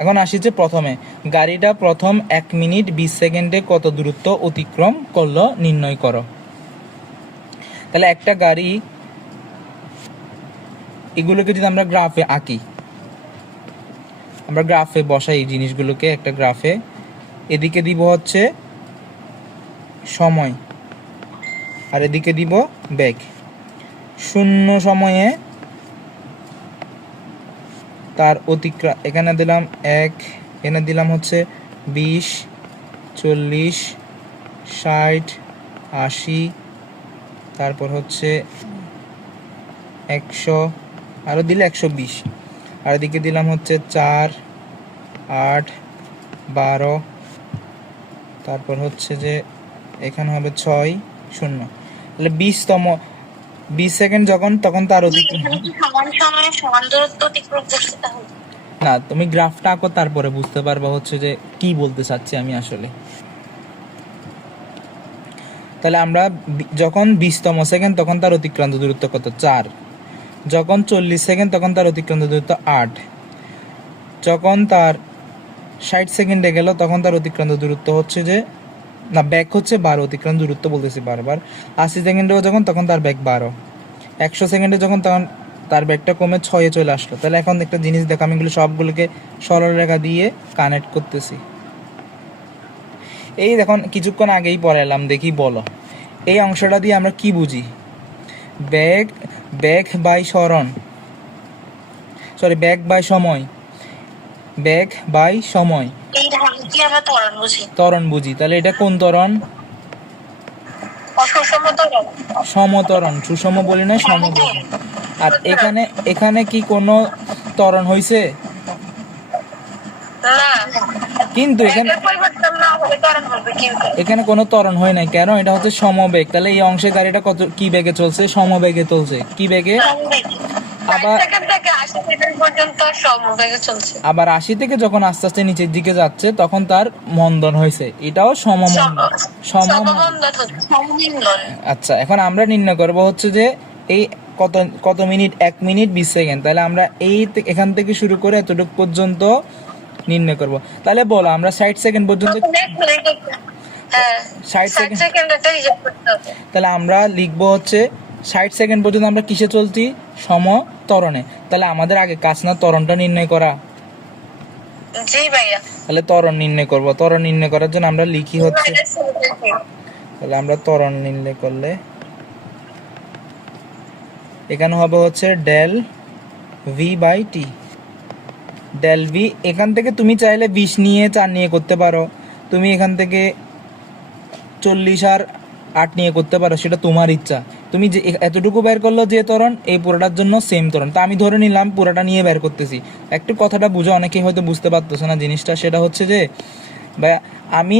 এখন আসি যে প্রথমে গাড়িটা প্রথম 1 মিনিট 20 সেকেন্ডে কত দূরত্ব অতিক্রম করলো নির্ণয় করো। তাহলে একটা গাড়ি, এগুলোকে যদি আমরা গ্রাফে আঁকি, আমরা গ্রাফে বসাই এই জিনিসগুলোকে একটা গ্রাফে, এদিকে দিব হচ্ছে সময় আর এদিকে দিব বেগ। শূন্য সময়ে তার অতিক্রম, এখানে দিলাম 1, এখানে দিলাম হচ্ছে 20, 40, 60, 80, তারপর হচ্ছে 100, আরও দিলে 120, আর এদিকে দিলাম হচ্ছে 4, 8, 12, তারপর হচ্ছে যে এখানে হবে 6, 0। তাহলে 20 সেকেন্ড যখন, তখন তার অতিক্রম, না তুমি গ্রাফটা আঁকো তারপরে বুঝতে পারবা হচ্ছে যে কি বলতে চাচ্ছি আমি আসলে। তাহলে আমরা যখন 20তম সেকেন্ড তখন তার অতিক্রান্ত দূরত্ব কত? 4। যখন 40 সেকেন্ড তখন তার অতিক্রান্ত দূরত্ব 8। যখন তার 60 সেকেন্ডে গেল তখন তার অতিক্রান্ত দূরত্ব হচ্ছে যে, না ব্যাক হচ্ছে 12, অতিক্রান্ত দূরত্ব বলতেছি বারবার। 80 সেকেন্ডেও যখন, তখন তার ব্যাক 12। 100 সেকেন্ডে যখন, তখন তার ব্যাকটা কমে 6-এ চলে আসলো। তাহলে এখন একটা জিনিস দেখো, আমি এগুলো সবগুলোকে সরলরেখা দিয়ে কানেক্ট করতেছি। এই দেখুন কিছুক্ষণ আগেই পড়ালাম, দেখি বলো এই অংশটা দিয়ে আমরা কি বুঝি? ব্যাক বাই সরণ, সরি ব্যাক বাই সময়, ব্যাক বাই সময়, এই ধারণা কি আমরা ত্বরণ বুঝি? ত্বরণ বুঝি। তাহলে এটা কোন ত্বরণ? সমত্বরণ, সুষম বলি না, সমত্বরণ। আর এখানে কি কোনো ত্বরণ হইছে? কিন্তু এখানে কোনো ত্বরণ হয় নাই, কেন? এটা হচ্ছে সমবেগ। তাহলে এই অংশে গাড়িটা কত কি বেগে চলছে? সমবেগে চলছে। কি বেগে? আবার 80 থেকে যখন আস্তে আস্তে নিচের দিকে যাচ্ছে তখন তার মন্দন হয়েছে, এটাও সমমন্দন। আচ্ছা, এখন আমরা নির্ণয় করব হচ্ছে যে এই কত মিনিট? 1 minute 20 second. তাহলে আমরা এখান থেকে শুরু করে এতটুকু পর্যন্ত নির্ণয় করব। তাহলে বলো আমরা 60 সেকেন্ড পর্যন্ত, 60 সেকেন্ড, তাহলে আমরা লিখবো হচ্ছে 60 সেকেন্ড পর্যন্ত আমরা কিসে চলছি? সমত্বরণে। তাহলে আমাদের আগে কাজ না ত্বরণটা নির্ণয় করা? জি ভাইয়া। তাহলে ত্বরণ নির্ণয় করব। ত্বরণ নির্ণয় করার জন্য আমরা লিখি হচ্ছে, তাহলে আমরা ত্বরণ নির্ণয় করলে এখানে হবে হচ্ছে del V by T. Del V, এখান থেকে তুমি চাইলে 20 নিয়ে 4 নিয়ে করতে পারো, তুমি এখান থেকে 40 আর 8 নিয়ে করতে পারো, সেটা তোমার ইচ্ছা। তুমি যে এতটুকু বের করলো যে ত্বরণ, এই পুরোটার জন্য সেম ত্বরণ। তা আমি ধরে নিলাম পুরোটা নিয়ে বের করতেছি। একটু কথাটা বুঝো, অনেকেই হয়তো বুঝতে পারতেছে না জিনিসটা। সেটা হচ্ছে যে আমি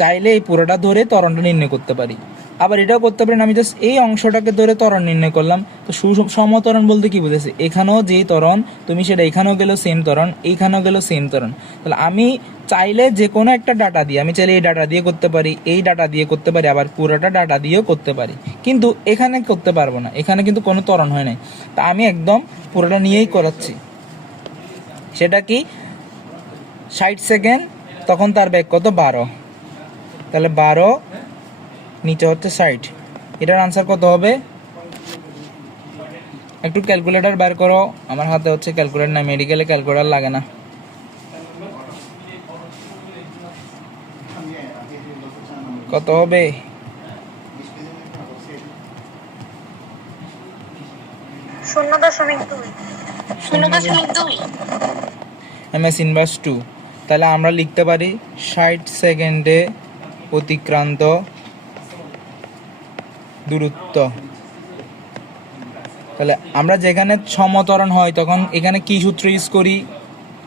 চাইলে এই পুরোটা ধরে ত্বরণটা নির্ণয় করতে পারি, আবার এটাও করতে পারেন আমি জাস্ট এই অংশটাকে ধরে ত্বরণ নির্ণয় করলাম। তো সমত্বরণ বলতে কি বুঝেছি? এখানেও যে ত্বরণ, তুমি সেটা এখানেও গেলেও সেম ত্বরণ, এইখানেও গেলেও সেম ত্বরণ। তাহলে আমি চাইলে যে কোনো একটা ডাটা দিয়ে, আমি চাইলে এই ডাটা দিয়ে করতে পারি, এই ডাটা দিয়ে করতে পারি, আবার পুরোটা ডাটা দিয়েও করতে পারি। কিন্তু এখানে করতে পারবো না, এখানে কিন্তু কোনো ত্বরণ হয় নাই। তা আমি একদম পুরোটা নিয়েই করাচ্ছি। সেটা কি? 60 সেকেন্ড, তখন তার ব্যাক কত? 12। তাহলে 12 নিচে হচ্ছে 60। এটার আনসার কত হবে? একটু ক্যালকুলেটর বের করো। আমার হাতে হচ্ছে ক্যালকুলেটর না, মেডিকেলে ক্যালকুলেটর লাগে না। কত হবে? 0.2 ms ইনভার্স 2। তাহলে আমরা লিখতে পারি 60 সেকেন্ডে অতিক্রান্ত দূরত্ব। তাহলে আমরা যেখানে সমত্বরণ হয় তখন এখানে কি সূত্র ইউজ করি?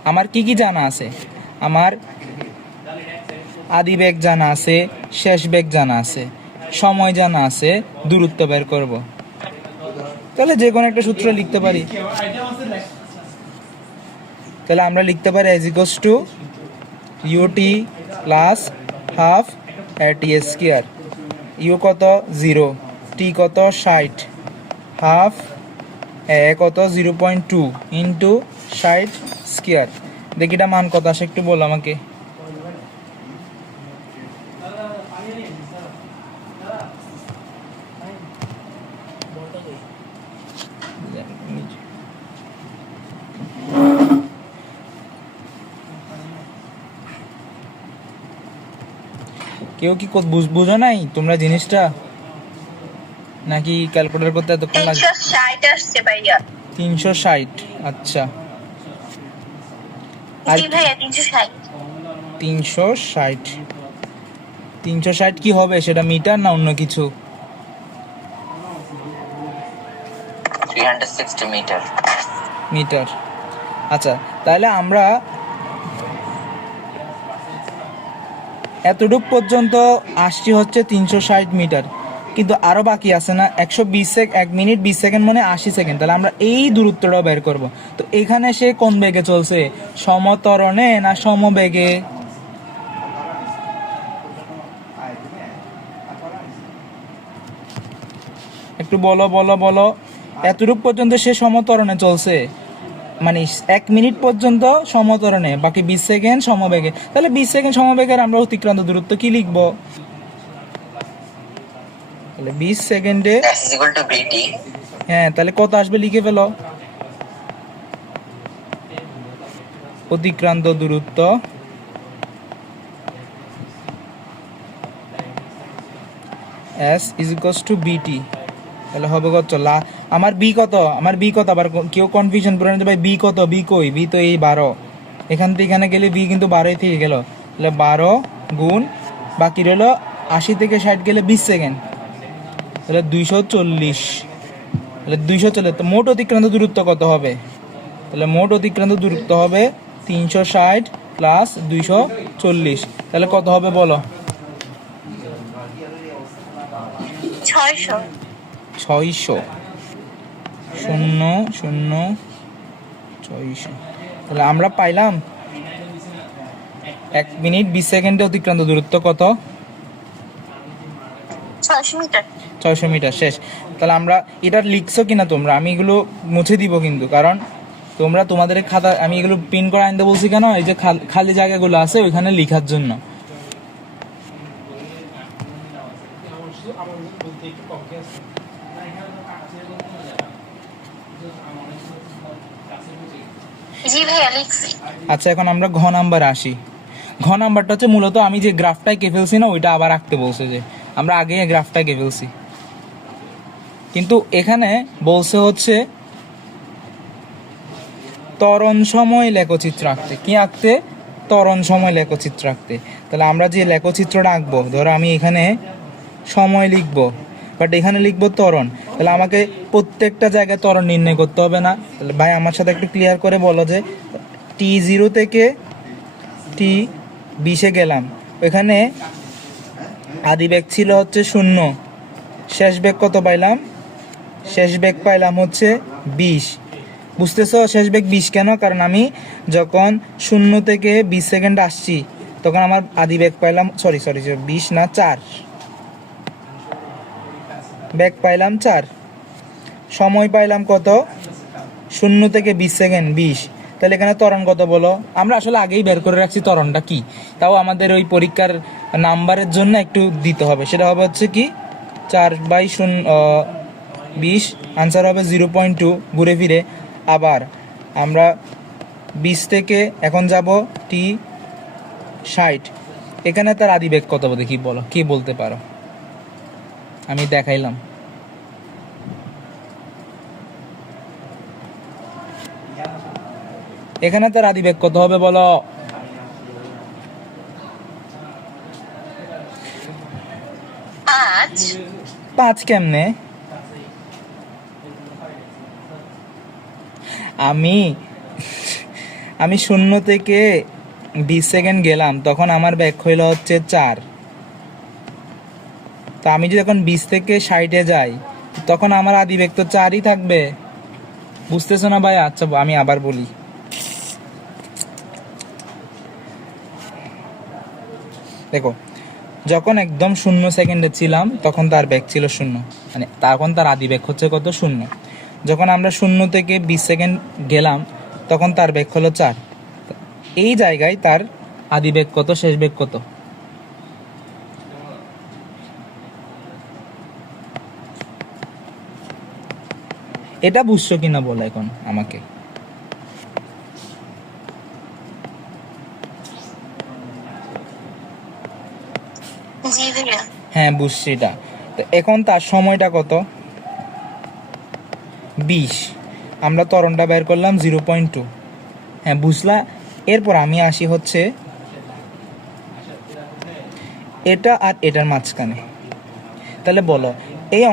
আমার কি কি জানা আছে? আমার আদি বেগ জানা আছে, শেষ বেগ জানা আছে, সময় জানা আছে, দূরত্ব বের করব। তাহলে যে কোনো একটা সূত্র লিখতে পারি। তাহলে আমরা লিখতে পারি as equals to ut plus half T square. U কত? 0, টি কত? 60, হাফ কত? 0.2 ইন্টু 60 স্কয়ার। দেখি এটা মান কত আসে একটু বল আমাকে। কেউ কি বুঝো নাই তোমরা জিনিসটা, নাকি ক্যালকুলেটর করতে এতক্ষণ লাগে? 360 আসছে ভাইয়া। 360, আচ্ছা। জি ভাইয়া 360। 360, 360 কি হবে সেটা, মিটার না অন্য কিছু? 360 মিটার। মিটার, আচ্ছা। তাহলে আমরা এতটুক পর্যন্ত আসছি হচ্ছে 360 মিটার, কিন্তু আরও বাকি আছে না 120 1 মিনিট 20 সেকেন্ড মানে 80 সেকেন্ড। তাহলে আমরা এই দূরত্বটা বের করব। তো এখানে সে কোন বেগে চলছে, সমত্বরণে না সমবেগে? একটু বলো বলো বলো। এতটুক পর্যন্ত সে সমত্বরণে চলছে, মানে 1 মিনিট পর্যন্ত সমত্বরণে, বাকি 20 সেকেন্ড সমবেগে। তাহলে 20 সেকেন্ড সমবেগের আমরা অতিক্রান্ত দূরত্ব কি লিখবো? তাহলে 20 সেকেন্ডে s = vt। হ্যাঁ, তাহলে কত আসবে লিখে ফেলো। অতিক্রান্ত দূরত্ব s = vt। তাহলে হবে কত? আমার বি কত, আমার বি কত? আবার কেউ কনফিউশন পুরো ভাই বি কত, বি কই? বি তো এই 12, এখান থেকে এখানে গেলে বি কিন্তু 12 থেকে গেল। তাহলে 12 গুণ বাকি রইল 80 থেকে 60 গেলে 20 সেকেন্ড, তাহলে 240। তাহলে 240, তো মোট অতিক্রান্ত দূরত্ব কত হবে? তাহলে মোট অতিক্রান্ত দূরত্ব হবে 360 প্লাস 240। তাহলে কত হবে বলো? 600। 600, 0 0 600। তাহলে আমরা পাইলাম 1 মিনিট 20 সেকেন্ডে অতিক্রান্ত দূরত্ব কত? 600 মিটার। 600 মিটার। শেষ। তাহলে আমরা এটা লিখছো কিনা তোমরা, আমি এগুলো মুছে দিব কিন্তু, কারণ তোমরা তোমাদের খাতা, আমি এগুলো প্রিন্ট করে আনতে বলছি কেন, এই যে খালি জায়গাগুলো আছে ওইখানে লেখার জন্য। জি ভাইয়া লিখছি। আচ্ছা, এখন আমরা ঘ নাম্বারে আসি। ঘ নাম্বারটা হচ্ছে মূলত আমি যে গ্রাফটা এঁকে ফেলছি না, ওইটা আবার আঁকতে বলছে, যে আমরা আগে গ্রাফটা এঁকে ফেলছি, কিন্তু এখানে বলছে হচ্ছে ত্বরণ সময় লেখচিত্র আঁকতে। কি আঁকতে? ত্বরণ সময় লেখচিত্র আঁকতে। তাহলে আমরা যে লেখচিত্রটা আঁকবো, ধরো আমি এখানে সময় লিখবো, বাট এখানে লিখবো ত্বরণ। তাহলে আমাকে প্রত্যেকটা জায়গায় ত্বরণ নির্ণয় করতে হবে না? তাহলে ভাই আমার সাথে একটু ক্লিয়ার করে বলো যে t0 থেকে t20 গেলাম, ওইখানে আদি বেগ ছিল হচ্ছে 0, শেষ বেগ কত পাইলাম? শেষ বেগ পাইলাম হচ্ছে 20। বুঝতেছো শেষ বেগ 20 কেন? কারণ আমি যখন 0 থেকে 20 সেকেন্ড আসছি তখন আমার আদি বেগ পাইলাম, সরি 20 না 4, বেগ পাইলাম 4, সময় পাইলাম কত? 0 থেকে 20 সেকেন্ড 20। তাহলে এখানে ত্বরণ কত বলো? আমরা আসলে আগেই বের করে রাখছি ত্বরণটা কি, তাও আমাদের ওই পরীক্ষার নাম্বারের জন্য একটু দিতে হবে। সেটা হবে হচ্ছে কি 4/20, আনসার হবে 0.2 ঘুরে ফিরে। আবার আমরা 20 থেকে এখন যাব t60, এখানে তার আদিবেগ কত দেখি বলো, কি বলতে পারো? আমি দেখাইলাম। এখানে তার আদিবেগ কত হবে বলো? পাঁচ কেমনে? আমি 0 থেকে 20 সেকেন্ড গেলাম, তখন আমার ব্যাক হইল হচ্ছে 4। তো আমি যদি এখন 20 থেকে 60-এ যাই, তখন আমার আদিবেগ তো 4ই থাকবে। বুঝতেছো না ভাই? আচ্ছা আমি আবার বলি, দেখো যখন একদম 0 সেকেন্ডে ছিলাম তখন তার বেগ ছিল 0, মানে তখন তার আদি বেগ হচ্ছে কত? 0। যখন আমরা 0 থেকে 20 সেকেন্ড গেলাম তখন তার বেগ হলো 4। এই জায়গায় তার আদি বেগ কত, শেষ বেগ কত? এটা বুঝছো কিনা বলো এখন আমাকে। জি ভাইয়া। হ্যাঁ বুঝছি এটা। তো এখন তার সময়টা কত? 20। আমরা ত্বরণটা বের করলাম 0.2। হ্যাঁ বুঝলা। এরপর আমি আসি হচ্ছে এটা আর এটার মাঝখানে। তাহলে বলো এই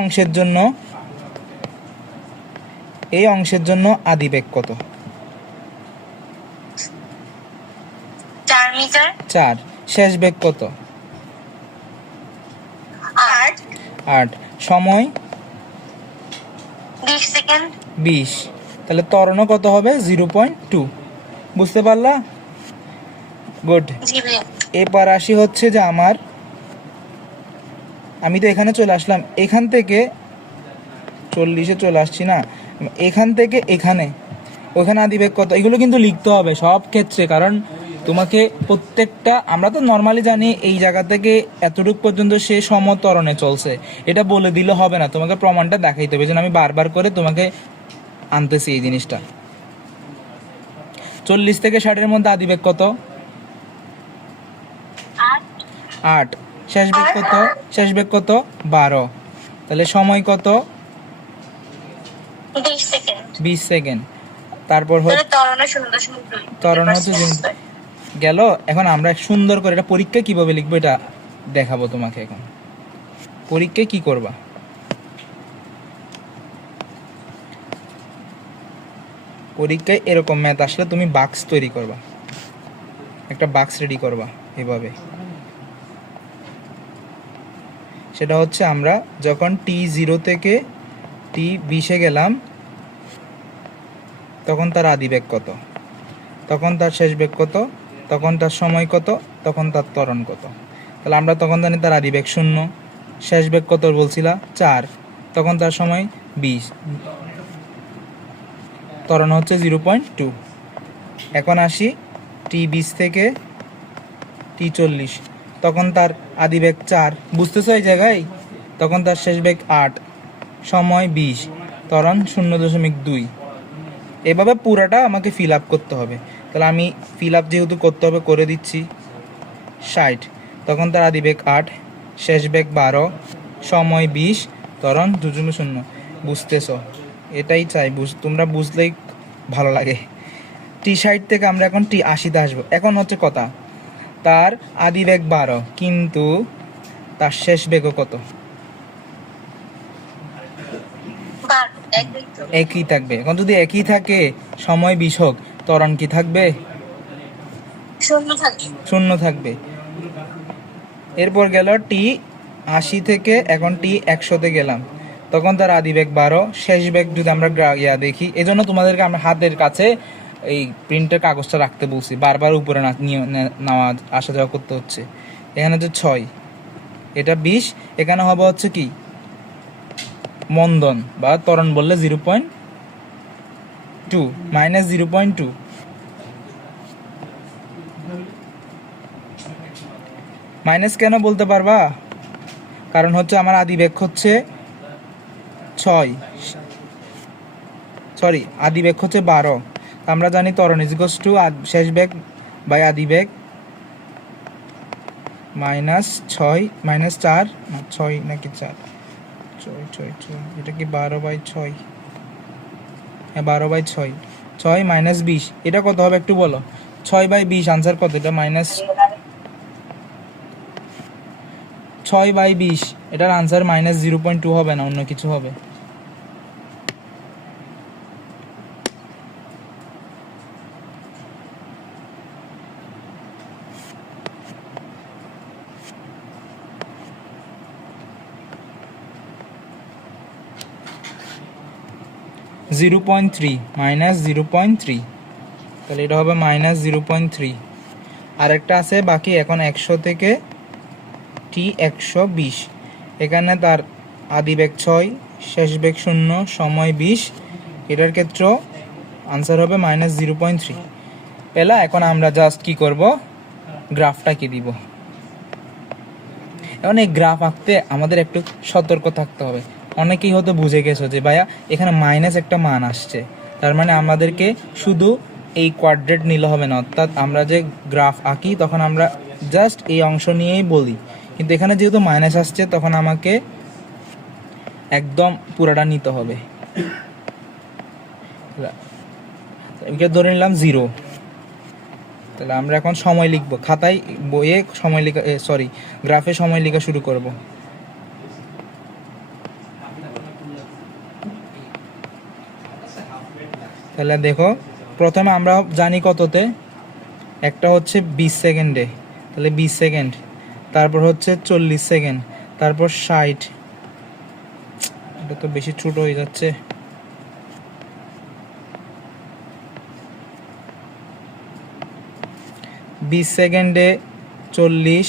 অংশের জন্য আদি বেগ কত? 4 মিটার। 4। শেষ বেগ কত? 8। 8। সময় 20 সেকেন্ড। 20। তাহলে ত্বরণও কত হবে? 0.2। বুঝতে পারলা? গুড। জি ভাইয়া। এবার আসি হচ্ছে যে আমি তো এখানে চলে আসলাম, এখান থেকে 40-এ চলে আসছি না, এখান থেকে এখানে ওখানে আদিবেগ কত, এগুলো কিন্তু লিখতে হবে সব ক্ষেত্রে। কারণ তোমাকে প্রত্যেকটা, আমরা তো নর্মালি জানি এই জায়গা থেকে এতটুকু পর্যন্ত সে সমত্বরণে চলছে, এটা বলে দিলে হবে না, তোমাকে প্রমাণটা দেখাইতে হবে। যেন আমি বারবার করে তোমাকে আনতেছি এই জিনিসটা। 40 থেকে 60-এর মধ্যে আদিবেগ কত? 8। শেষ বেগ কত? শেষ বেগ কত? 12। তাহলে সময় কত? 20 সেকেন্ড। 20 সেকেন্ড। তারপর তাহলে ত্বরণের 0.2 ত্বরণ হচ্ছে গেল। এখন আমরা সুন্দর করে এটা পরীক্ষায় কিভাবে লিখবো এটা দেখাবো তোমাকে। এখন পরীক্ষায় কি করবা, পরীক্ষায় এরকম ম্যাথ আসলে তুমি বাক্স তৈরি করবা, একটা বাক্স রেডি করবা এভাবে। সেটা হচ্ছে আমরা যখন t0 থেকে t20-এ গেলাম তখন তার আদি বেগ কত, তখন তার শেষ বেগ কত, তখন তার সময় কত, তখন তার ত্বরণ কত। তাহলে আমরা তখন জানি তার আদি বেগ 0, শেষ বেগ কত বলছিলা 4, তখন তার সময় 20, ত্বরণ হচ্ছে 0.2। এখন আসি t20 থেকে t40, তখন তার আদি বেগ 4, বুঝতেছো এই জায়গায়? তখন তার শেষ বেগ 8, সময় 20, ত্বরণ 0.2। এভাবে পুরাটা আমাকে ফিল আপ করতে হবে। তাহলে আমি ফিল আপ যেহেতু করতে হবে করে দিচ্ছি। 60, তখন তার আদি বেগ 8, শেষ বেগ 12, সময় 20, ত্বরণ 2.0। বুঝতেছো? এটাই চাই, তোমরা বুঝলেই ভালো লাগে। t60 থেকে আমরা এখন t80-তে আসবো। এখন হচ্ছে কথা, তার আদি বেগ 12 কিন্তু তার শেষ বেগও কত? একই থাকবে। এখন যদি একই থাকে, সময় 20 হোক, ত্বরণ কি থাকবে? 0 থাকবে। এরপর গেল t80 থেকে এখন t100-তে গেলাম, তখন তার আদি বেগ 12, শেষ বেগ যদি আমরা দেখি, এজন্য তোমাদেরকে আমরা হাতের কাছে এই প্রিন্টের কাগজটা রাখতে বলছি, বারবার উপরে নেওয়া আসা যাওয়া করতে হচ্ছে। এখানে হচ্ছে 6, এটা 20, এখানে হবে হচ্ছে কি মন্দন বা ত্বরণ বললে 0.2 মাইনাস 0.2। মাইনাস কেন বলতে পারবা? কারণ হচ্ছে আমার আদি বেগ হচ্ছে 6, সরি আদি বেগ হচ্ছে 12। আমরা জানি ত্বরণ ইজিকস টু শেষ বেগ বাই আদি বেগ মাইনাস 6 মাইনাস 4, 6 নাকি 4, 6 এটা কি 12/6? হ্যাঁ 12/6, 6 মাইনাস 20, এটা কত হবে একটু বলো? 6/20 আনসার কত? এটা মাইনাস 6/20, এটার আনসার মাইনাস 0.2 হবে না, অন্য কিছু হবে। -0.3 মাইনাস 0.3, তাহলে এটা হবে মাইনাস 0.3। আরেকটা আছে বাকি। এখন 100 থেকে t120, এখানে তার আদি বেগ 6, শেষ বেগ 0, সময় 20, এটার ক্ষেত্রে আনসার হবে মাইনাস 0.3। পেলা। এখন আমরা জাস্ট কি করব, গ্রাফটাকে দিব। এখন এই গ্রাফ আঁকতে আমাদের একটু সতর্ক থাকতে হবে। অনেকেই হয়তো বুঝে গেছো যে ভাইয়া এখানে মাইনাস একটা মান আসছে, তার মানে আমাদেরকে শুধু এই কোয়াড্রেট নিলে হবে না, অর্থাৎ আমরা যে গ্রাফ আঁকি তখন আমরা জাস্ট এই অংশ নিয়েই বলি, কিন্তু এখানে যেহেতু মাইনাস আসছে তখন আমাকে একদম পুরাটা নিতে হবে। একে ধরে নিলাম 0। তাহলে আমরা এখন সময় লিখব, খাতায় বইয়ে সময় লেখা, সরি গ্রাফে সময় লেখা শুরু করব। তাহলে দেখো প্রথমে আমরা জানি কততে, একটা হচ্ছে 20 সেকেন্ডে, তাহলে 20 সেকেন্ড, তারপর হচ্ছে 40 সেকেন্ড, তারপর 60, এটা তো বেশি ছোট হয়ে যাচ্ছে, 20 সেকেন্ডে 40,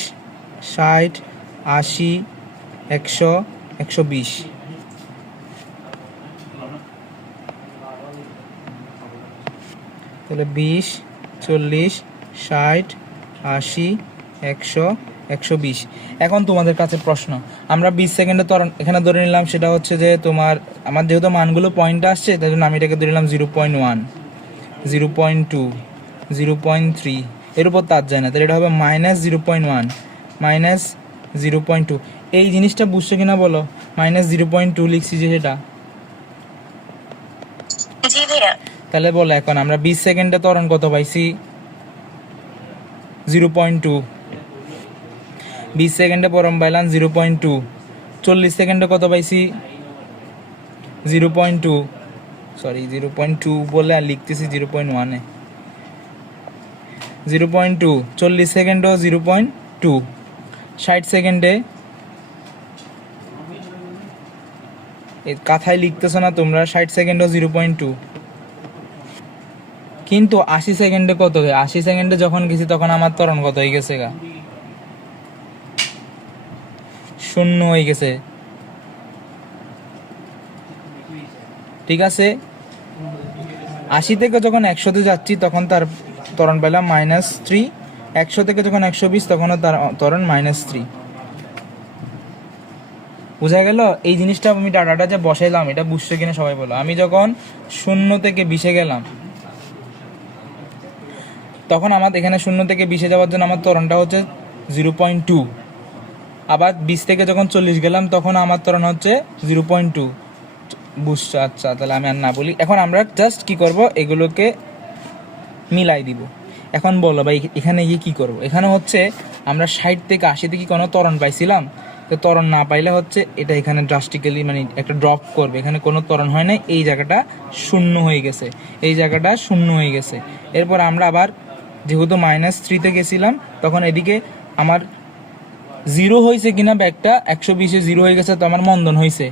60, 80, 100, 120। তাহলে 20, 40, 60, 80, 100, 120। এখন তোমাদের কাছে প্রশ্ন, আমরা 20 সেকেন্ডে ত্বরণ এখানে ধরে নিলাম, সেটা হচ্ছে যে তোমার আমার যেহেতু মানগুলো পয়েন্ট আসছে তাই জন্য আমি এটাকে ধরে নিলাম 0.1, 0.2, 0.3, এর উপর তার যায় না, তাহলে এটা হবে -0.1, -0.2। এই জিনিসটা বুঝছো কিনা বলো, -0.2 লিখছি যে সেটা। জি ভাইয়া। তাহলে বলো এখন আমরা 20 সেকেন্ডে ত্বরণ কত পাইছি, 0.2। 20 সেকেন্ডে ত্বরণ পাইলাম 0.2। 40 সেকেন্ডে কত পাইছি, 0.2, সরি 0.2 বলে আর লিখতেছি 0.1-এ, 0.2। 40 সেকেন্ডও 0.2। 60 সেকেন্ডে, এই কথায় লিখতেছো না তোমরা, 60 সেকেন্ডও 0.2। কিন্তু 80 সেকেন্ডে কত হয়, 80 সেকেন্ডে যখন গেছি তখন আমার ত্বরণ কত হয়ে গেছে গা, 0 হয়ে গেছে। ঠিক আছে, 80 থেকে যখন 100-তে যাচ্ছি তখন তার ত্বরণ পেলাম -3, 100 থেকে যখন 120 তখনও তার ত্বরণ -3। বোঝা গেল? এই জিনিসটা আমি ডাটাটা যে বসাইলাম এটা বুঝছো কিনা সবাই বলো। আমি যখন 0 থেকে 20-এ গেলাম তখন আমার এখানে 0 থেকে 20-এ যাওয়ার জন্য আমার ত্বরণটা হচ্ছে 0.2। আবার 20 থেকে যখন 40 গেলাম তখন আমার ত্বরণ হচ্ছে 0.2। বুঝছো? আচ্ছা, তাহলে আমি আর না বলি। এখন আমরা জাস্ট কি করব, এগুলোকে মিলাই দিব। এখন বলো ভাই এখানে গিয়ে কি করব। এখানে হচ্ছে আমরা 60 থেকে 80-তে কি কোনো ত্বরণ পাইছিলাম, তো ত্বরণ না পাইলে হচ্ছে এটা এখানে ড্রাস্টিক্যালি মানে একটা ড্রপ করবে, এখানে কোনো ত্বরণ হয় নাই, এই জায়গাটা 0 হয়ে গেছে, এই জায়গাটা 0 হয়ে গেছে। এরপর আমরা আবার যেহেতু -3-তে গেছিলাম তখন এদিকে আমার 0 হয়েছে কিনা ব্যাগটা 120-এ 0 হয়ে গেছে, তো আমার মন্দন হয়েছে।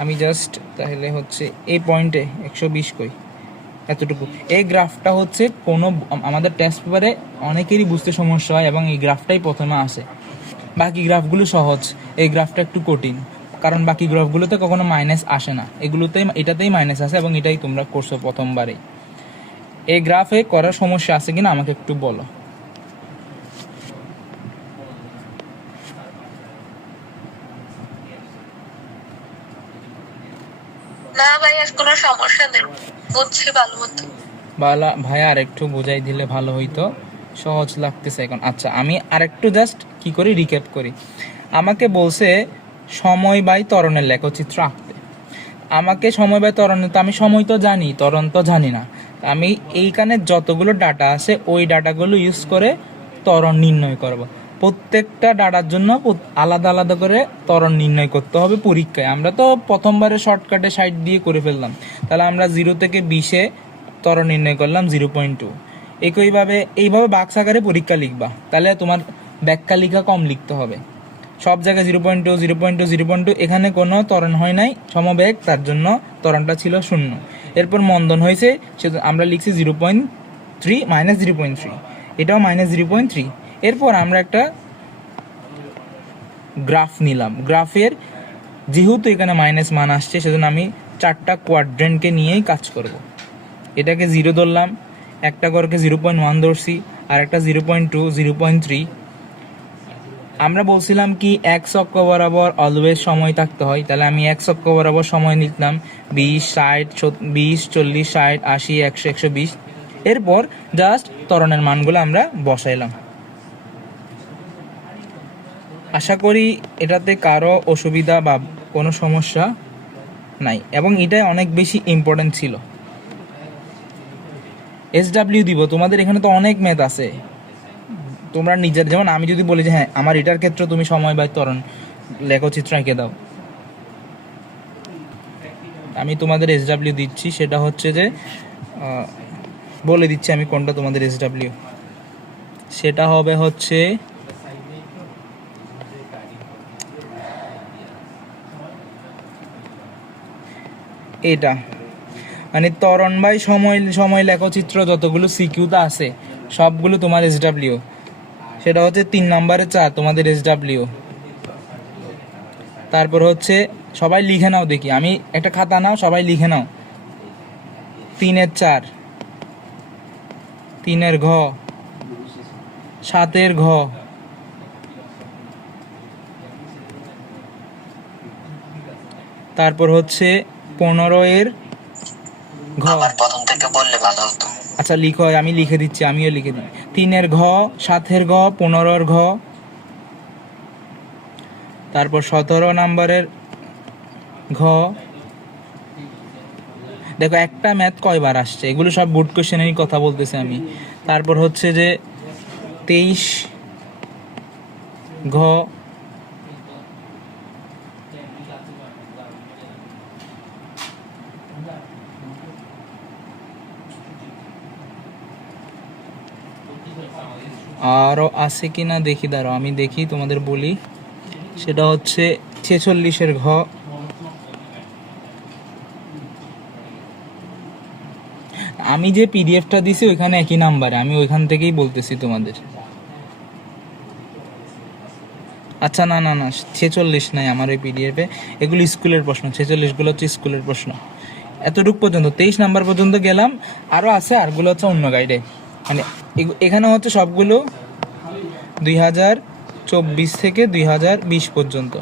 আমি জাস্ট তাহলে হচ্ছে এই পয়েন্টে 120 কই, এতটুকু। এই গ্রাফটা হচ্ছে কোনো আমাদের টেস্ট পেপারে অনেকেরই বুঝতে সমস্যা হয় এবং এই গ্রাফটাই প্রথমে আসে। বাকি গ্রাফগুলো সহজ, এই গ্রাফটা একটু কঠিন, কারণ বাকি গ্রাফগুলোতে কখনো মাইনাস আসে না, এগুলোতেই এটাতেই মাইনাস আসে এবং এটাই তোমরা করছো প্রথমবারে। এই গ্রাফে করার সমস্যা আছে কিনা আমাকে একটু বলো। না ভাই, আর কোনো সমস্যা নেই, বুঝছি ভালো মতো। ভাইয়া আর একটু বোঝাই দিলে ভালো হইতো, সহজ লাগতেছে এখন। আচ্ছা, আমি আরেকটু জাস্ট কি করি রিক্যাপ করি। আমাকে বলছে সময় বাই ত্বরণের লেখচিত্র আঁকতে। আমাকে সময় বাই ত্বরণ, তো আমি সময় তো জানি, ত্বরণ তো জানি না। আমি এইখানে যতগুলো ডাটা আছে ওই ডাটাগুলো ইউজ করে ত্বরণ নির্ণয় করব। প্রত্যেকটা ডাটার জন্য আলাদা আলাদা করে ত্বরণ নির্ণয় করতে হবে পরীক্ষায়। আমরা তো প্রথমবারে শর্টকাটে 60 দিয়ে করে ফেললাম, তাহলে আমরা 0 থেকে 20-এ ত্বরণ নির্ণয় করলাম 0.2। এইভাবে বাক্স আকারে পরীক্ষা লিখবা, তাহলে তোমার ব্যাখ্যা লিখা কম লিখতে হবে। সব জায়গায় 0.2, 0.2, 0.2, এখানে কোনো ত্বরণ হয় নাই সমবেগ, তার জন্য ত্বরণটা ছিল 0। এরপর মন্দন হয়েছে, আমরা লিখছি 0.3, -0.3, এটাও -0.3। এরপর আমরা একটা গ্রাফ নিলাম। গ্রাফের যেহেতু এখানে মাইনাস মান আসছে সেজন্য আমি 4টা কোয়াড্রেন্টকে নিয়েই কাজ করব। এটাকে 0 ধরলাম, একটা গড়কে 0.1 ধরছি, আর একটা 0.2, 0.3। আমরা বলছিলাম কি এক্স অক্ষ বরাবর অলওয়েজ সময় থাকতে হয়, তাহলে আমি এক্স অক্ষ বরাবর সময় নিলাম 20, 60, 20, 40, 60, 80, 100, 120। এরপর জাস্ট ত্বরণের মানগুলো আমরা বসাইলাম। আশা করি এটাতে কারো অসুবিধা বা কোনো সমস্যা নাই, এবং এটাই অনেক বেশি ইম্পর্টেন্ট ছিল। SW দিব, তোমাদের এখানে তো অনেক ম্যাথ আছে, তোমরা নিজের, যেমন আমি যদি বলি যে হ্যাঁ আমার এটার ক্ষেত্রে তুমি সময় বা ত্বরণ লেখচিত্র এঁকে দাও, আমি তোমাদের SW দিচ্ছি। সেটা হচ্ছে যে বলে দিচ্ছি আমি কোনটা তোমাদের SW, সেটা হবে হচ্ছে এটা, মানে ত্বরণ বাই সময়, সময় লেখচিত্র যতগুলো সিকিউতে আছে সবগুলো তোমার SW। সেটা হচ্ছে 3 নম্বরে 4 তোমাদের SW। তারপর হচ্ছে সবাই লিখে নাও, দেখি আমি একটা খাতা নাও, সবাই লিখে নাও। 3-এর 4, 3-এর ঘ, 7-এর ঘ, তারপর হচ্ছে 15-এর ঘ। আবার প্রথম থেকে বললে ভালো হতো। আচ্ছা লিখো, আমি লিখে দিচ্ছি, আমিও লিখে দিই। 3-এর ঘ, 7-এর ঘ, 15-এর ঘ, তারপর 17 নম্বরের ঘ। দেখো একটা ম্যাথ কয়বার আসছে, এগুলো সব বোর্ড কোশ্চেনেরই কথা বলতেছি আমি। তারপর হচ্ছে যে 23 ঘ, আরও আছে কি না দেখি, দাঁড়াও আমি দেখি তোমাদের বলি। সেটা হচ্ছে 46-এর ঘ। আমি যে পিডিএফটা দিছি ওইখানে একই নাম্বারে, আমি ওইখান থেকেই বলতেছি তোমাদের। আচ্ছা না না না, 46 নাই আমার ওই পিডিএফে, এগুলো স্কুলের প্রশ্ন, 46গুলো হচ্ছে স্কুলের প্রশ্ন। এতটুক পর্যন্ত 23 নাম্বার পর্যন্ত গেলাম, আরও আছে, আরগুলো হচ্ছে অন্য গাইডে। মানে এখানে হচ্ছে সবগুলো 2024 থেকে 2020 পর্যন্ত।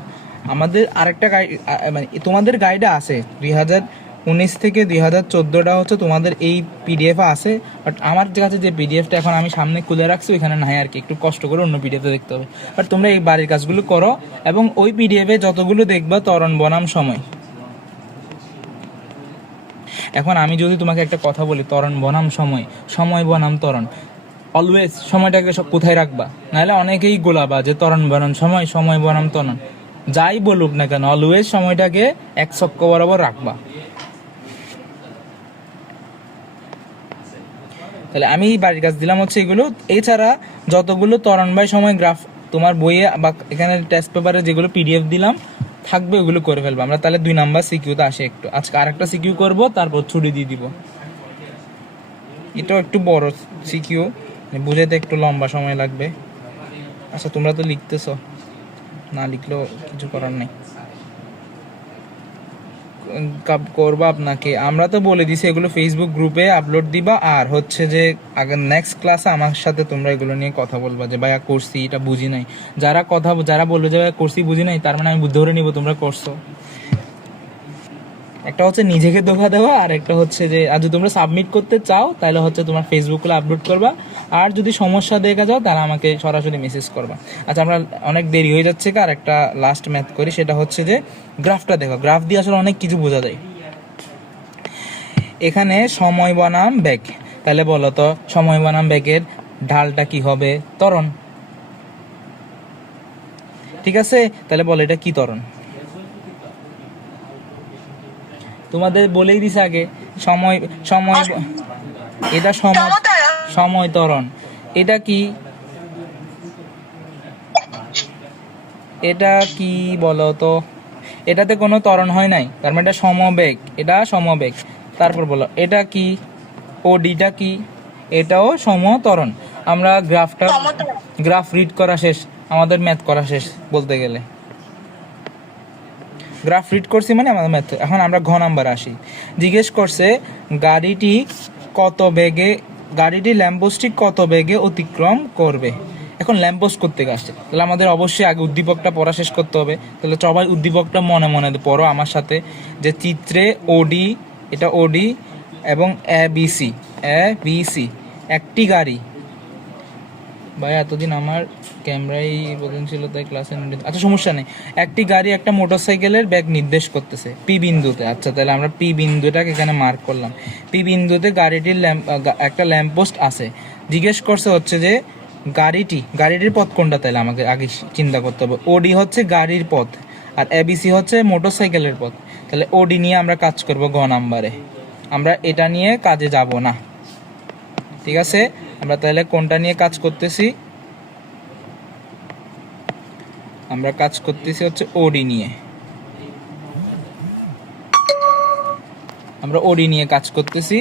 আমাদের আরেকটা গাইড, মানে তোমাদের গাইডে আছে 2019 থেকে 2014টা হচ্ছে তোমাদের এই পিডিএফে আছে, বাট আমার কাছে যে পিডিএফটা এখন আমি সামনে খুলে রাখছি ওইখানে নাই আর কি, একটু কষ্ট করে অন্য পিডিএফে দেখতে হবে। বাট তোমরা এই বাড়ির কাজগুলো করো, এবং ওই পিডিএফে যতগুলো দেখবা ত্বরণ বনাম সময়। এখন আমি যদি তোমাকে একটা কথা বলি, ত্বরণ বনাম সময়, সময় বনাম ত্বরণ, অলওয়েজ সময়টাকে সব কোথায় রাখবা? নাহলে অনেকেই গোলাবা যে ত্বরণ বনাম সময়, সময় বনাম ত্বরণ, যাই বলুক না কেন অলওয়েজ সময়টাকে এক চক্র বরাবর রাখবা। তাহলে আমি বাড়ির কাজ দিলাম হচ্ছে এগুলো। এছাড়া যতগুলো ত্বরণ বাই সময় গ্রাফ তোমার বইয়ে বা এখানে টেস্ট পেপারে যেগুলো পিডিএফ দিলাম থাকবে ওগুলো করে ফেলবো আমরা। তাহলে 2 নাম্বার সিকিউতে আসে একটু, আজকে আরেকটা সিকিউ করবো, তারপর ছুটি দিয়ে দিব। এটাও একটু বড় সিকিউ, বুঝাইতে একটু লম্বা সময় লাগবে। আচ্ছা তোমরা তো লিখতেছো, না লিখলেও কিছু করার নেই, করবা আপনাকে। আমরা তো বলে দিছি এগুলো ফেসবুক গ্রুপে আপলোড দিবা, আর হচ্ছে যে আগে নেক্সট ক্লাসে আমার সাথে তোমরা এগুলো নিয়ে কথা বলবা যে ভাইয়া করছি এটা বুঝি নাই। যারা বলবে যে ভাইয়া করছি বুঝি নাই, তার মানে আমি ধরে নিব তোমরা করছো। একটা হচ্ছে নিজেকে ধোকা দেওয়া, আর একটা হচ্ছে যে আর যদি তোমরা সাবমিট করতে চাও তাহলে হচ্ছে তোমার ফেসবুকে আপলোড করবা, আর যদি সমস্যা দেখা যাও তাহলে আমাকে সরাসরি মেসেজ করবা। আচ্ছা আমরা অনেক দেরি হয়ে যাচ্ছে, আর একটা লাস্ট ম্যাথ করি, সেটা হচ্ছে যে গ্রাফটা দেখো, গ্রাফ দিয়ে আসলে অনেক কিছু বোঝা যায়। এখানে সময় বনাম বেগ, তাহলে বলো তো সময় বনাম বেগের ঢালটা কি হবে? ত্বরণ। ঠিক আছে, তাহলে বলো এটা কি ত্বরণ? তোমাদের বলেই দিছে আগে, সময় সময় এটা সময়, সময় ত্বরণ। এটা কি, এটা কি বলো তো? এটাতে কোনো ত্বরণ হয় নাই, তার মানে এটা সমবেগ, এটা সমবেগ। তারপর বলো এটা কি, ও ডিটা কি? এটাও সমত্বরণ। আমরা গ্রাফ রিড করা শেষ, আমাদের ম্যাথ করা শেষ বলতে গেলে। গ্রাফ রিড করছি মানে আমাদের ম্যাথ। এখন আমরা ঘ নাম্বার আসি। জিজ্ঞেস করছে গাড়িটি কত বেগে গাড়িটি ল্যাম্পপোস্টটি কত বেগে অতিক্রম করবে। এখন ল্যাম্পপোস্ট করতে আসছে, তাহলে আমাদের অবশ্যই আগে উদ্দীপকটা পড়া শেষ করতে হবে। তাহলে সবাই উদ্দীপকটা মনে মনে পড়ো আমার সাথে, যে চিত্রে ওডি, এটা ওডি এবং এ বি সি একটি গাড়ি। ভাই এতদিন আমার ক্যামেরাই বোঝেন ছিল তাই ক্লাসে, আচ্ছা সমস্যা নেই। একটি গাড়ি একটা মোটরসাইকেলের বেগ নির্দেশ করতেছে পি বিন্দুতে। আচ্ছা তাহলে আমরা পি বিন্দুটাকে এখানে মার্ক করলাম। পি বিন্দুতে গাড়িটির একটা ল্যাম্পপোস্ট আছে। জিজ্ঞেস করছে হচ্ছে যে গাড়িটির পথ কোনটা, তাহলে আমাকে আগে চিন্তা করতে হবে। ওডি হচ্ছে গাড়ির পথ আর এবিসি হচ্ছে মোটরসাইকেলের পথ। তাহলে ওডি নিয়ে আমরা কাজ করব গ নাম্বারে, আমরা এটা নিয়ে কাজে যাব না। ঠিক আছে, আমরা তাহলে কোনটা নিয়ে কাজ করতেছি, আমরা কাজ করতেছি হচ্ছে ওডি নিয়ে। আমরা ওডি নিয়ে কাজ করতেছি।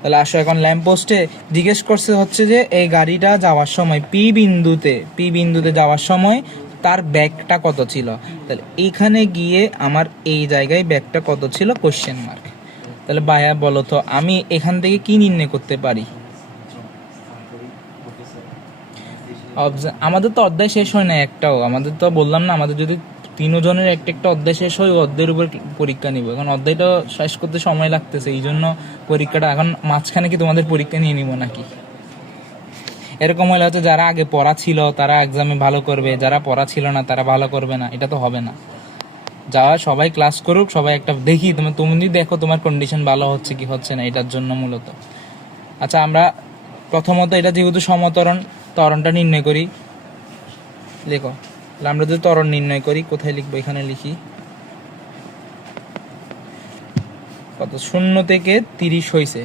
তাহলে আসো এখন ল্যাম্পপোস্টে জিজ্ঞেস করছে হচ্ছে যে এই গাড়িটা যাওয়ার সময় পি বিন্দুতে যাওয়ার সময় তার ব্যাগটা কত ছিল। তাহলে এইখানে গিয়ে আমার এই জায়গায় ব্যাগটা কত ছিল কোশ্চেন মার্ক। তাহলে ভাইয়া বলো তো আমি এখান থেকে কি নির্ণয় করতে পারি। আমাদের তো অধ্যায় শেষ হয় না একটাও, আমাদের তো বললাম না আমাদের যদি তিনজনের একটা একটা অধ্যায় শেষ হয় অধ্যায়ের উপর পরীক্ষা নিব। এখন অধ্যায়টা শেষ করতে সময় লাগতেছে, এই জন্য পরীক্ষাটা এখন মাঝখানে কি তোমাদের পরীক্ষা নিয়ে নিব নাকি। এরকম হলে হয়তো যারা আগে পড়া ছিল তারা এক্সামে ভালো করবে, যারা পড়া ছিল না তারা ভালো করবে না, এটা তো হবে না। যাওয়া সবাই ক্লাস করুক, সবাই একটা দেখি তুমি দেখো তোমার কন্ডিশন ভালো হচ্ছে কি হচ্ছে না, এটার জন্য মূলত। আচ্ছা আমরা প্রথমত এটা যেহেতু ত্বরণটা নির্ণয় করি, লেখো। তাহলে আমরা যদি ত্বরণ নির্ণয় করি কোথায় লিখবো, এখানে লিখি। কত 0 থেকে 30 হয়েছে,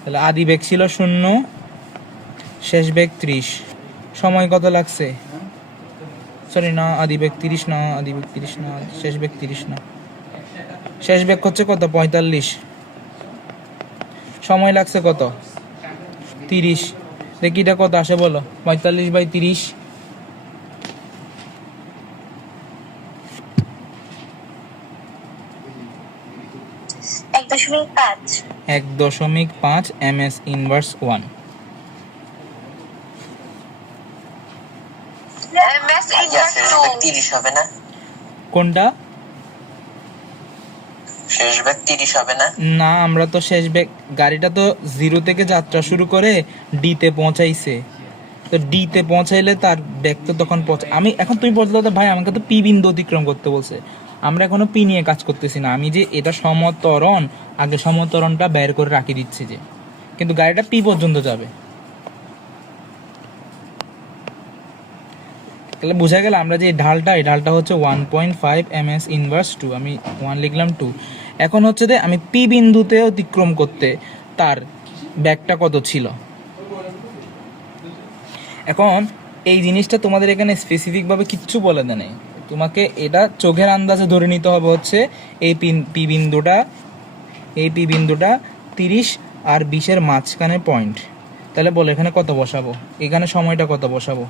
তাহলে আদি বেগ ছিল 0, শেষ বেগ 30। সময় কত লাগছে, সরি না আদি বেগ 30 না, শেষ বেগ 30 না, শেষ বেগ হচ্ছে কত 45। সময় লাগছে কত 30। দেখি এটা কত আসে বলো, 45/30। 1.5 ms ইনভার্স 1। ms ইনভার্স 30 হবে না, কোনটা শেষ বেগ 30 হবে না? না আমরা তো শেষ বেগ, গাড়িটা তো 0 থেকে যাত্রা শুরু করে ডিতে পৌঁছাইছে, তো ডিতে পৌঁছাইলে তার বেগ তো তখন আমি এখন তুমি বলতে তো ভাই আমাকে তো পি বিন্দু অতিক্রম করতে বলছে, আমরা এখনো পি নিয়ে কাজ করতেছি না। আমি যে এটা সমতরণ, আগে সমতরণটা বের করে রাখি দিচ্ছি যে, কিন্তু গাড়িটা পি পর্যন্ত যাবে। তাহলে বোঝা গেল আমরা যে এই ঢালটা হচ্ছে 1.5 ms ইনভার্স 2, আমি 1 লিখলাম 2। এখন হচ্ছে যে আমি পি বিন্দুতে অতিক্রম করতে তার ব্যাগটা কত ছিল। এখন এই জিনিসটা তোমাদের এখানে স্পেসিফিকভাবে কিচ্ছু বলে দেয় নাই, তোমাকে এটা চোখের আন্দাজে ধরে নিতে হবে হচ্ছে এই পি বিন্দুটা 30 আর 20-এর মাঝখানে পয়েন্ট। তাহলে বলো এখানে কত বসাবো, এখানে সময়টা কত বসাবো।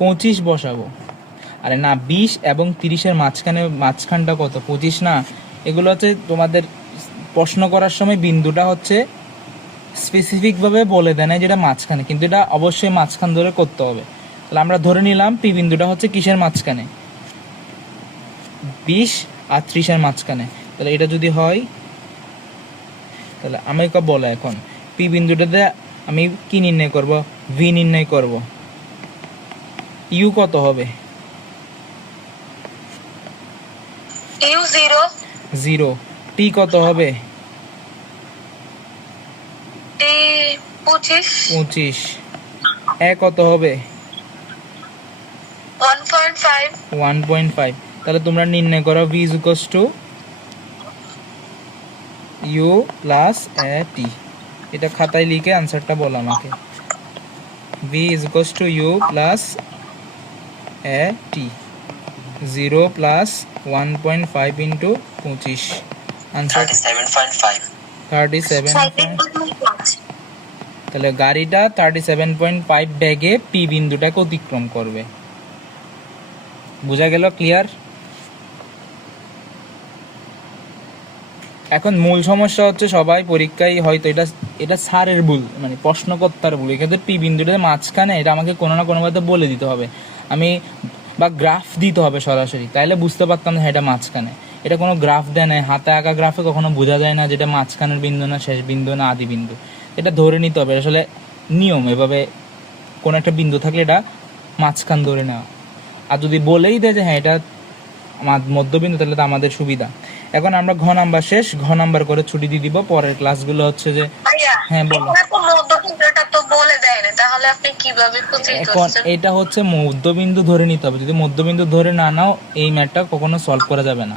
25 বসাবো। আরে না 20 এবং 30-এর মাঝখানটা কত 25 না। এগুলো হচ্ছে তোমাদের প্রশ্ন করার সময় বিন্দুটা হচ্ছে স্পেসিফিকভাবে বলে দেয় না যেটা মাঝখানে, কিন্তু এটা অবশ্যই মাঝখান ধরে করতে হবে। তাহলে আমরা ধরে নিলাম পি বিন্দুটা হচ্ছে কিসের মাঝখানে, 20 আর 30-এর মাঝখানে। তাহলে এটা যদি হয় তাহলে আমি বলো এখন পি বিন্দুটাতে আমি কি নির্ণয় করব, ভি নির্ণয় করব। ইউ কত হবে, ইউ 0। টি কত হবে, টি 25। এ কত হবে 1.5। তাহলে তোমরা নির্ণয় করো V is equals to U plus A T. এটা খাতায় লিখে আনসারটা বলো আমাকে। V is equals to U plus A T, 0 plus 1.5 into 25, answer 37.5। তাহলে গাড়িটা 37.5 ব্যাগে পি বিন্দুটাকে অতিক্রম করবে। বোঝা গেল, ক্লিয়ার? এখন মূল সমস্যা হচ্ছে সবাই পরীক্ষায় হয়তো এটা এটা স্যারের ভুল, মানে প্রশ্নকর্তার ভুল। এক্ষেত্রে পি বিন্দুটা মাঝখানে, এটা আমাকে কোনো না কোনোভাবে বলে দিতে হবে আমি, বা গ্রাফ দিতে হবে সরাসরি, তাইলে বুঝতে পারতাম না হ্যাঁ এটা মাঝখানে। এটা কোনো গ্রাফ দেয় না, হাতে আঁকা গ্রাফে কখনো বোঝা যায় না যেটা মাঝখানের বিন্দু না শেষ বিন্দু না আদি বিন্দু। এটা ধরে নিতে হবে আসলে নিয়ম, এভাবে কোনো একটা বিন্দু থাকলে এটা মাঝখান ধরে নেওয়া। আর যদি বলেই দেয় যে হ্যাঁ এটা মধ্যবিন্দু, তাহলে তো আমাদের সুবিধা। এখন আমরা ঘ নাম্বার শেষ, ঘ নাম্বার করে ছুটি দিয়ে দিব। পরের ক্লাসগুলো হচ্ছে যে ভাইয়া হ্যাঁ বলো। এখানে তো মধ্যবিন্দুটা তো বলে দেয় না, তাহলে আপনি কিভাবে খুঁজে এখন ধরছেন? এটা হচ্ছে মধ্যবিন্দু ধরে নিতে হবে, যদি মধ্যবিন্দু ধরে না নাও এই ম্যাথটা কখনো সলভ করা যাবে না।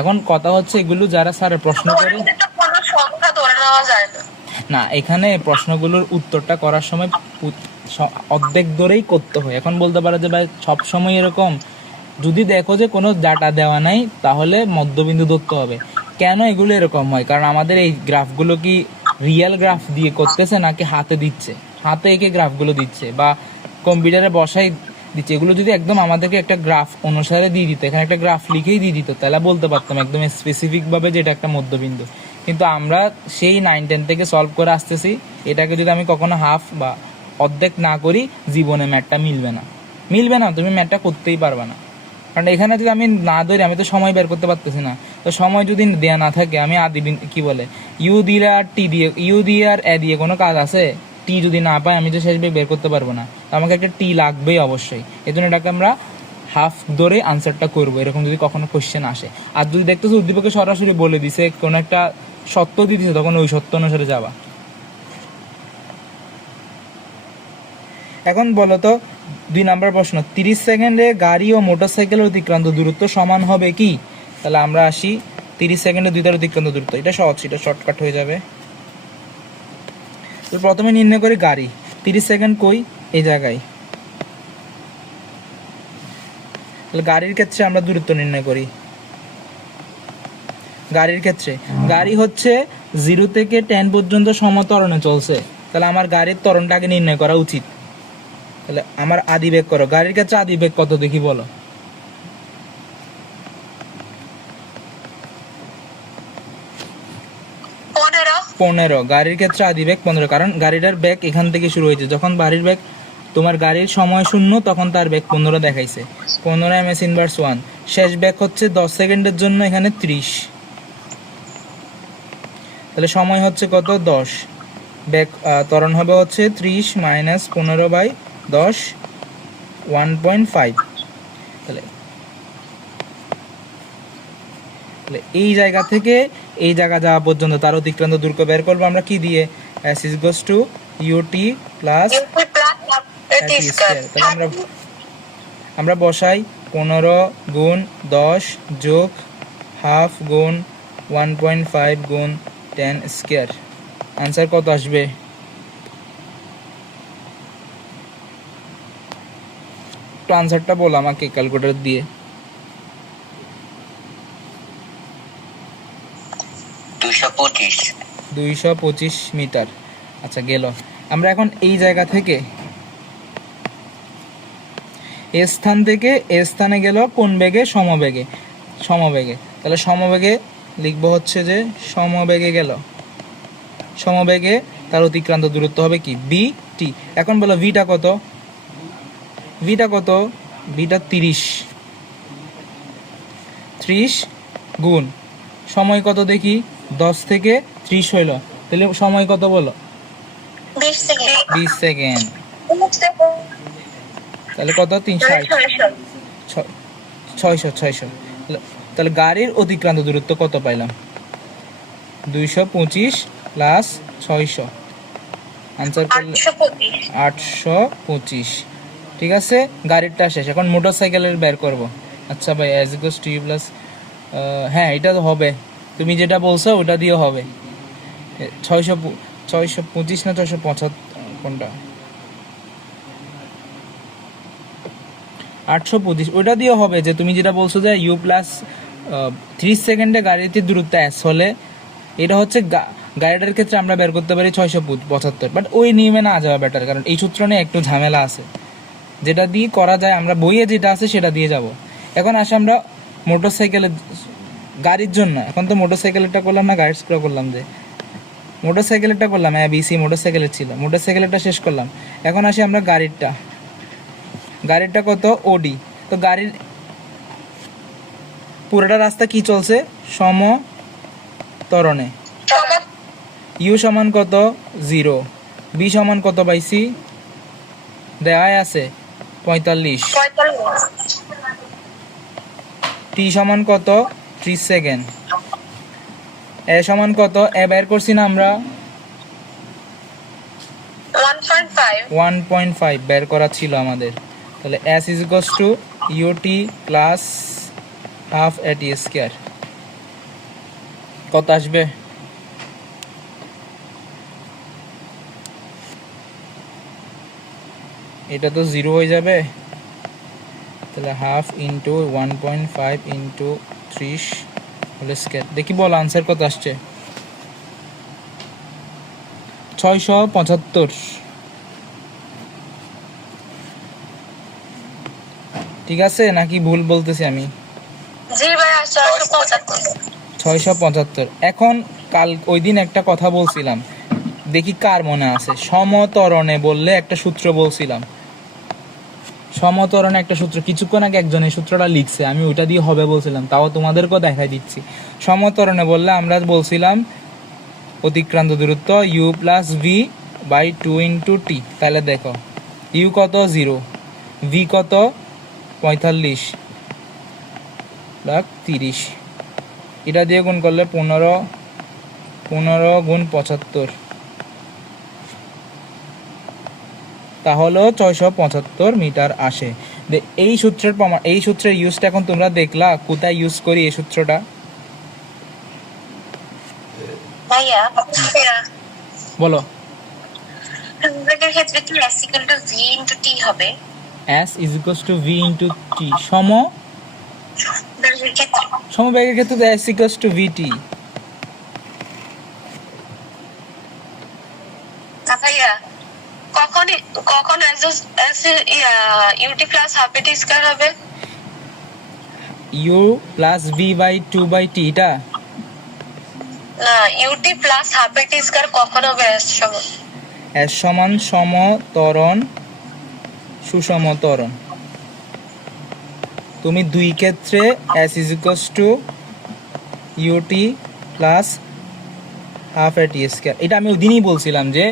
এখন কথা হচ্ছে এগুলো যারা স্যারের প্রশ্ন করে মধ্যবিন্দুটা কোনো সংখ্যা ধরে নেওয়া যায় না। না, এখানে প্রশ্নগুলোর উত্তরটা করার সময় অর্ধেক ধরেই করতে হয়। এখন বলতে পারো যে ভাই সব সময় এরকম, যদি দেখো যে কোনো ডাটা দেওয়া নাই তাহলে মধ্যবিন্দু ধরতে হবে। কেন এগুলো এরকম হয়? কারণ আমাদের এই গ্রাফগুলো কি রিয়েল গ্রাফ দিয়ে করতেছে নাকি হাতে দিচ্ছে, হাতে এঁকে গ্রাফগুলো দিচ্ছে বা কম্পিউটারে বসাই দিচ্ছে। এগুলো যদি একদম আমাদেরকে একটা গ্রাফ অনুসারে দিয়ে দিত, এখানে একটা গ্রাফ লিখেই দিয়ে দিত, তাহলে বলতে পারতাম একদম স্পেসিফিকভাবে যে এটা একটা মধ্যবিন্দু। কিন্তু আমরা সেই 9-10 থেকে সলভ করে আসতেছি, এটাকে যদি আমি কখনো হাফ বা অর্ধেক না করি জীবনে ম্যাথটা মিলবে না, মিলবে না, তুমি ম্যাথটা করতেই পারবে না। কারণ এখানে যদি আমি না ধরি, আমি তো সময় বের করতে পারতেছি না। তো সময় যদি দেয়া না থাকে, আমি কি বলে ইউ দিয়ে আর টি দিয়ে, ইউ দিয়ে আর এ দিয়ে কোনো কাজ আছে? টি যদি না পাই আমি তো শেষ বের করতে পারবো না, তো আমাকে একটা টি লাগবেই অবশ্যই। এই জন্য এটাকে আমরা হাফ ধরে আনসারটা করবো, এরকম যদি কখনো কোশ্চেন আসে। আর যদি দেখতেছো উদ্দীপকে সরাসরি বলে দিছে, কোনো একটা সত্য দিয়ে দিছে, তখন ওই সত্য অনুসারে যাবা। এখন বলো তো 2 নাম্বার প্রশ্ন, 30 সেকেন্ডে গাড়ি ও মোটরসাইকেলের অতিক্রান্ত দূরত্ব সমান হবে কি? তাহলে আমরা আসি 30 সেকেন্ডে দুইটার অতিক্রান্ত দূরত্ব, এটা সহজ, এটা শর্টকাট হয়ে যাবে। তো প্রথমে নির্ণয় করি গাড়ি, 30 সেকেন্ড কই, এই জায়গায়। তাহলে গাড়ির ক্ষেত্রে আমরা দূরত্ব নির্ণয় করি। গাড়ির ক্ষেত্রে গাড়ি হচ্ছে 0 থেকে 10 পর্যন্ত সমত্বরণে চলছে, তাহলে আমার গাড়ির ত্বরণটা আগে নির্ণয় করা উচিত। তাহলে আমার আদি বেগ করো, গাড়ির ক্ষেত্রে আদি বেগ কত দেখি বলো? পনেরো। গাড়ির ক্ষেত্রে আদি বেগ 15, কারণ গাড়িটার বেগ এখান থেকে শুরু হয়েছে। যখন গাড়ির বেগ, তোমার গাড়ির সময় 0, তখন তার বেগ 15 দেখাইছে, 15 ms ইনভার্স 1। শেষ বেগ হচ্ছে 10 সেকেন্ডের জন্য এখানে 30, তাহলে সময় হচ্ছে কত? 10। বেগ ত্বরণ হবে হচ্ছে 30 মাইনাস 15/10, 1.5। তাহলে এই জায়গা থেকে এই জায়গা যাওয়া পর্যন্ত তার অতিক্রান্ত দূরত্ব বের করবো আমরা কি দিয়ে? s is equals to ut plus at square. তাহলে আমরা বসাই 15 গুণ 10 যোগ হাফ গুণ 1.5 গুণ 10 স্কয়ার। আনসার কত আসবে? তো আনসারটা বল আমাকে ক্যালকুলেটর দিয়ে। 225 মিটার। আচ্ছা গেল। আমরা এখন এই জায়গা থেকে এ স্থান থেকে এ স্থানে গেল কোন বেগে? সমবেগে। সমবেগে, তাহলে সমবেগে লিখবো হচ্ছে যে সমবেগে গেল, সমবেগে তার অতিক্রান্ত দূরত্ব হবে কি? V T. এখন বলো ভিটা কত? ভিটা কত? ভিটা 30 গুণ সময় কত দেখি? 10 থেকে 30 হইল, তাহলে সময় কত বলো? 20 সেকেন্ড। তাহলে কত? 600। তাহলে গাড়ির অতিক্রান্ত দূরত্ব কত পাইলাম? 225 প্লাস 600, আনসার করলে 825। ঠিক আছে, গাড়িরটা শেষ। এখন মোটর সাইকেলের বের করব। আচ্ছা ভাই as equals to u plus, হ্যাঁ এটা তো হবে, তুমি যেটা বলছো ওটা দিয়ে হবে। 625 না 675 কোনটা? 825, ওটা দিয়ে হবে যে তুমি যেটা বলছো যে ইউ প্লাস 30 সেকেন্ডে গাড়িতে দূরত্ব s হলে, এটা হচ্ছে গাড়িটার ক্ষেত্রে আমরা বের করতে পারি 675, বাট ওই নিয়মে না যাওয়া বেটার, কারণ এই সূত্র নিয়ে একটু ঝামেলা আছে। যেটা দিয়ে করা যায়, আমরা বইয়ে যেটা আছে সেটা দিয়ে যাব। এখন আসে আমরা গাড়ির জন্য। এখন তো মোটরসাইকেলেরটা করলাম না, গাড়ির করলাম। যে মোটরসাইকেলেরটা করলাম, ABC মোটরসাইকেলের ছিল, মোটরসাইকেলেরটা শেষ করলাম। এখন আসি আমরা গাড়িরটা। গাড়িরটা কত? OD। তো গাড়ির পুরোটা রাস্তা কি চলছে? সমতরণে। ইউ সমান কত? 0। বি সমান কত পাইছি? দেওয়াই আছে 45। টি সমান কত? 30 সেকেন্ড। এ সমান কত? এ বের করছি না আমরা? 1.5 বের করা ছিল আমাদের। তাহলে S is equals to UT plus half AT square। কত আসবে? এটা তো 0 হয়ে যাবে, তাহলে half into 1.5 into 30 whole square. দেখি বল আনসার কত আসছে? 675। ঠিক আছে নাকি ভুল বলতেছি আমি? জি ভাইয়া 675। 675। এখন কাল ওই দিন একটা কথা বলছিলাম, দেখি কার মনে আছে। সমতরণে বললে একটা সূত্র বলছিলাম, সমতরণে একটা সূত্র। কিছুক্ষণ আগে একজন এই সূত্রটা লিখছে, আমি ওইটা দিয়ে হবে বলছিলাম, তাও তোমাদেরকেও দেখাই দিচ্ছি। সমতরণে বললে আমরা বলছিলাম অতিক্রান্ত দূরত্ব U plus V by 2 into T. তাহলে দেখো ইউ কত? 0। ভি কত? 45 লাখ 30। এটা দিয়ে গুণ করলে 15 গুণ 75, তাহলে 675 মিটার আসে। এই সূত্রের প্রমাণ, এই সূত্রের ইউজটা এখন তোমরা দেখলা কোথায় ইউজ করি এই সূত্রটা? ভাইয়া বলো। বিভাগের ক্ষেত্রে কি S equal to V into T হবে? S is equals to V into T। বিভাগের ক্ষেত্রে সমবেগের ক্ষেত্রে তো S equals to VT। না ভাইয়া, কখন UT plus half AT square হবে? U plus V by 2 by T। এটা না, UT plus half AT square কখন হবে? S সমান সমতরণ সুসমতরণ। তুমি দুই ক্ষেত্রে S is equals to UT plus half AT square. এটা আমি ওই দিনই বলছিলাম যে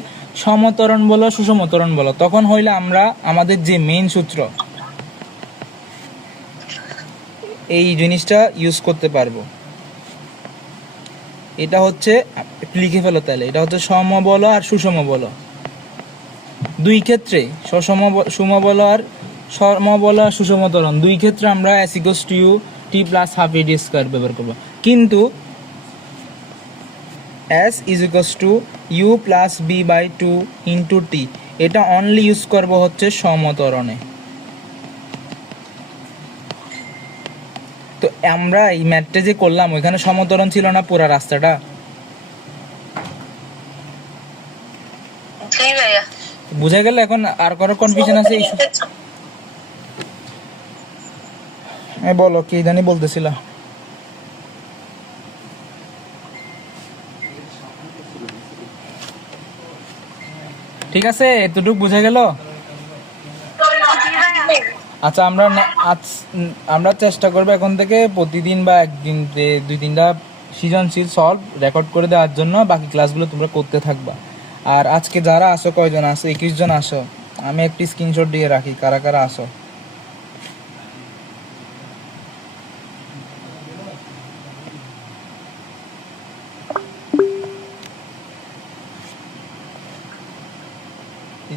সমতরণ বলো সুসমতরণ বলো, তখন হইলে আমরা আমাদের যে মেইন সূত্র এই জিনিসটা ইউজ করতে পারবো। এটা হচ্ছে, লিখে ফেলো তাহলে, এটা হচ্ছে সমবল আর সুষম বল। দুই ক্ষেত্রে সমবল আর সমবল আর সুষমতরণ দুই ক্ষেত্রে আমরা S equals to UT plus half AT square ব্যবহার করবো। কিন্তু S is equals to U plus B by 2 into T এটা অনলি ইউজ করব হচ্ছে সমতরণে। তো আমরা এই ম্যাথটা যে করলাম ওইখানে সমতরণ ছিল না পুরো রাস্তাটা? জি ভাইয়া। বুঝা গেল? এখন আর কারো কনফিউশন আছে? বলো কি জানি বলতেছিলা। ঠিক আছে, এতটুকু বুঝা গেল? আচ্ছা, আমরা চেষ্টা করবো এখন থেকে প্রতিদিন বা একদিন 2-3টা সৃজনশীল সলভ রেকর্ড করে দেওয়ার জন্য। বাকি ক্লাসগুলো তোমরা করতে থাকবা। আর আজকে যারা আসো, কয়জন আসো? 21 জন আসো। আমি একটি স্ক্রিনশট দিয়ে রাখি কারা কারা আসো।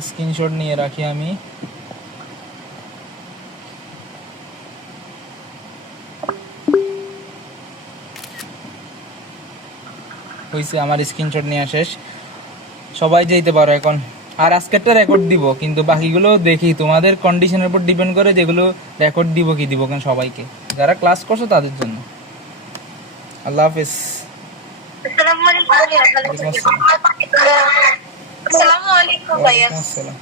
স্ক্রিনশট নিয়ে রাখি আমি। হয়েছে, আমার স্ক্রিনশট নিয়ে শেষ। সবাই যেতে পারো এখন। আর আজকেরটা রেকর্ড দিব, কিন্তু বাকিগুলো দেখি তোমাদের কন্ডিশনের উপর ডিপেন্ড করে যেগুলো রেকর্ড দিব কি দিব কেন সবাইকে, যারা ক্লাস করছো তাদের জন্য। আল্লাহ হাফেজ। আসসালামু আলাইকুম ভাইয়া। ওয়ালাইকুম আসসালাম। আসসালামু আলাইকুম ভাইয়া। ওয়ালাইকুম আসসালাম।